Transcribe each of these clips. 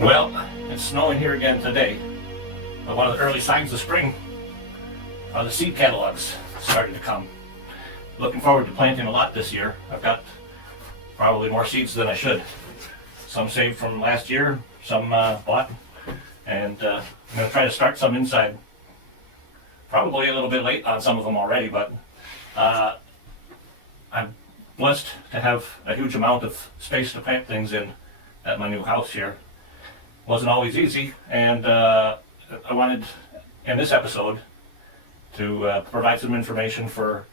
Well, it's snowing here again today, but one of the early signs of spring are the seed catalogs starting to come. Looking forward to planting a lot this year. I've got probably more seeds than I should. Some saved from last year, some bought, and I'm going to try to start some inside. Probably a little bit late on some of them already, but I'm blessed to have a huge amount of space to plant things in at my new house here. Wasn't always easy, and I wanted in this episode to provide some information for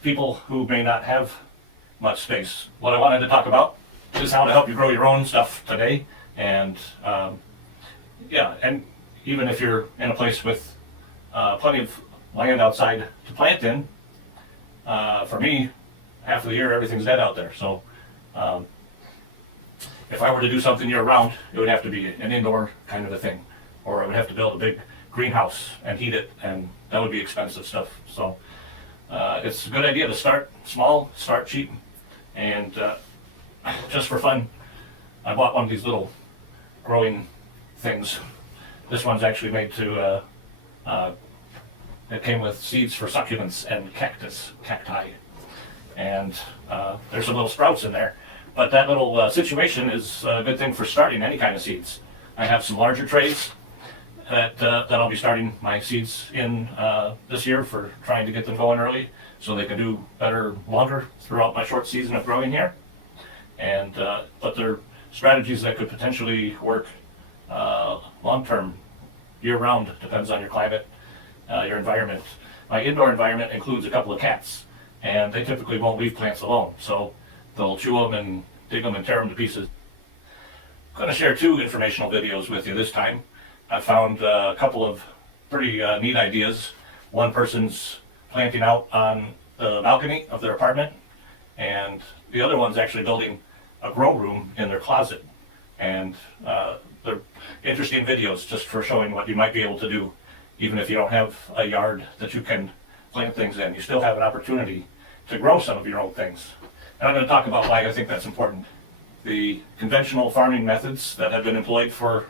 people who may not have much space. What I wanted to talk about is how to help you grow your own stuff today, and and even if you're in a place with plenty of land outside to plant in, for me, half of the year everything's dead out there. So if I were to do something year-round, it would have to be an indoor kind of a thing, or I would have to build a big greenhouse and heat it, and that would be expensive stuff. So it's a good idea to start small, start cheap, and just for fun, I bought one of these little growing things. This one's actually made to, it came with seeds for succulents and cacti, and there's some little sprouts in there. But that little situation is a good thing for starting any kind of seeds. I have some larger trays that I'll be starting my seeds in this year, for trying to get them going early so they can do better longer throughout my short season of growing here. And but they're strategies that could potentially work long-term, year-round. Depends on your climate, your environment. My indoor environment includes a couple of cats, and they typically won't leave plants alone, so they'll chew them and dig them and tear them to pieces. I'm going to share two informational videos with you this time. I found a couple of pretty neat ideas. One person's planting out on the balcony of their apartment, and the other one's actually building a grow room in their closet. And they're interesting videos just for showing what you might be able to do. Even if you don't have a yard that you can plant things in, you still have an opportunity to grow some of your own things. And I'm going to talk about why I think that's important. The conventional farming methods that have been employed for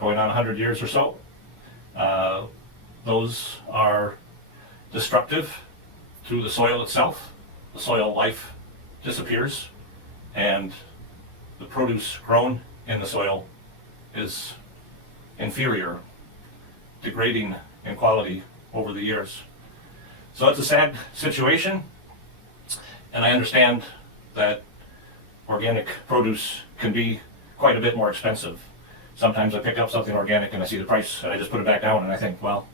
going on 100 years or so, those are destructive to the soil itself. The soil life disappears, and the produce grown in the soil is inferior, degrading in quality over the years. So it's a sad situation, and I understand that organic produce can be quite a bit more expensive. Sometimes I pick up something organic and I see the price and I just put it back down and I think, well,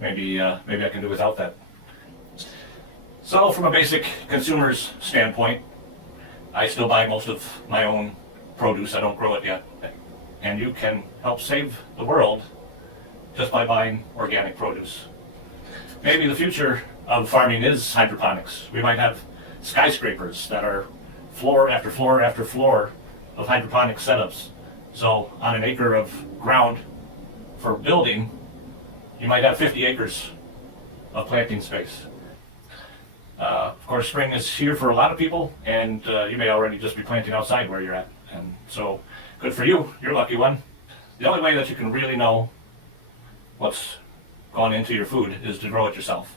maybe I can do without that. So from a basic consumer's standpoint, I still buy most of my own produce. I don't grow it yet. And you can help save the world just by buying organic produce. Maybe the future of farming is hydroponics. We might have skyscrapers that are floor after floor after floor of hydroponic setups. So on an acre of ground for building, you might have 50 acres of planting space. Of course, spring is here for a lot of people, and you may already just be planting outside where you're at. And so, good for you, you're a lucky one. The only way that you can really know what's gone into your food is to grow it yourself.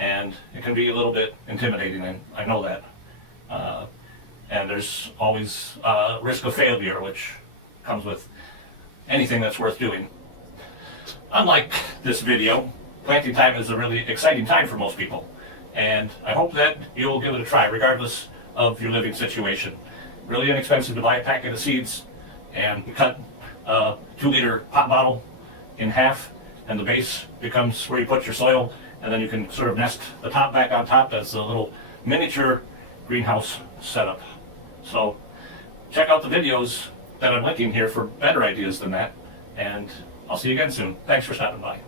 And it can be a little bit intimidating, and I know that. And there's always risk of failure, which comes with anything that's worth doing. Unlike this video, planting time is a really exciting time for most people. And I hope that you'll give it a try, regardless of your living situation. Really inexpensive to buy a packet of seeds and cut a 2-liter pop bottle in half, and the base becomes where you put your soil, and then you can sort of nest the top back on top as a little miniature greenhouse setup. So check out the videos that I'm linking here for better ideas than that, and I'll see you again soon. Thanks for stopping by.